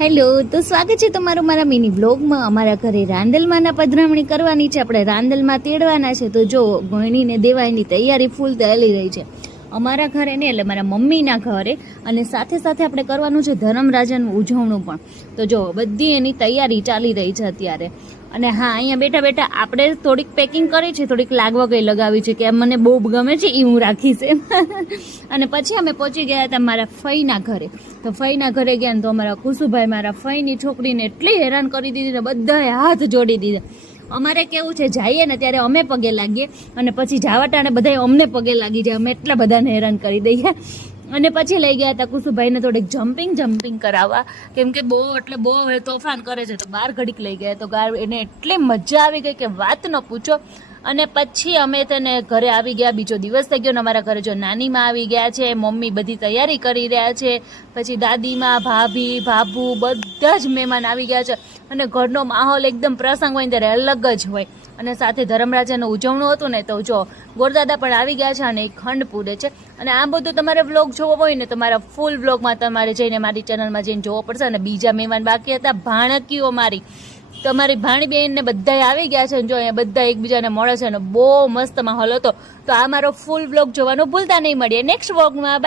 Hello, તો સ્વાગત છે તમારું મારા મિની બ્લોગમાં. અમારા ઘરે રાંદલમાંના પધરામણી કરવાની છે. આપણે રાંદલમાં તેડવાના છે. તો જો ગોયણીને દેવાયની તૈયારી ફૂલ ચાલી રહી છે અમારા ઘરે ને, એટલે મારા મમ્મીના ઘરે. અને સાથે સાથે આપણે કરવાનું છે ધર્મરાજાનું ઉજવણું પણ. તો જો બધી એની તૈયારી ચાલી રહી છે અત્યારે. અને હા, અહીંયા બેઠા બેઠા આપણે થોડીક પેકિંગ કરી છે, થોડીક લાગવા ગઈ લગાવી છે કે મને બહુ ગમે છે એ હું રાખીશ એમ. અને પછી અમે પહોંચી ગયા હતા મારા ફઈના ઘરે. તો ફઈના ઘરે ગયા ને તો અમારા કુસુભાઈ મારા ફઈની છોકરીને એટલી હેરાન કરી દીધી ને, બધાએ હાથ જોડી દીધા. અમારે કેવું છે, જઈએ ને ત્યારે અમે પગે લાગીએ અને પછી જાવા ટાણે બધાએ અમને પગે લાગી જાય. અમે એટલા બધાને હેરાન કરી દઈએ. અને પછી લઈ ગયા હતા કુસુભાઈને થોડીક જમ્પિંગ કરાવવા, કેમ કે બહુ તોફાન કરે છે. તો બહાર ઘડીક લઈ ગયા તો એને એટલી મજા આવી ગઈ કે વાત ન પૂછો. અને પછી અમે તેને ઘરે આવી ગયા. બીજો દિવસ થઈ ગયો ને અમારા ઘરે જો નાનીમાં આવી ગયા છે, મમ્મી બધી તૈયારી કરી રહ્યા છે, પછી દાદીમાં, ભાભી, ભાભુ બધા જ મહેમાન આવી ગયા છે. અને ઘરનો માહોલ એકદમ પ્રસંગ હોય ત્યારે અલગ જ હોય. અને સાથે ધર્મરાજાનું ઉજવણું હતું ને, તો જો ગોરદાદા પણ આવી ગયા છે અને એ ખંડ પૂરે છે. અને આ બધું તમારે વ્લોગ જોવો હોય ને તો મારા ફૂલ વ્લોગમાં તમારે જઈને મારી ચેનલમાં જઈને જોવો પડશે. અને બીજા મહેમાન બાકી હતા, ભાણકીઓ મારી, તમારી ભાણી બહેન ને બધા આવી ગયા છે. જો અહીંયા બધા એકબીજાને મળે છે અને બહુ મસ્ત માહોલ હતો. તો આ મારો ફૂલ વ્લોગ જોવાનું ભૂલતા નહીં. મળીએ નેક્સ્ટ વ્લોગમાં.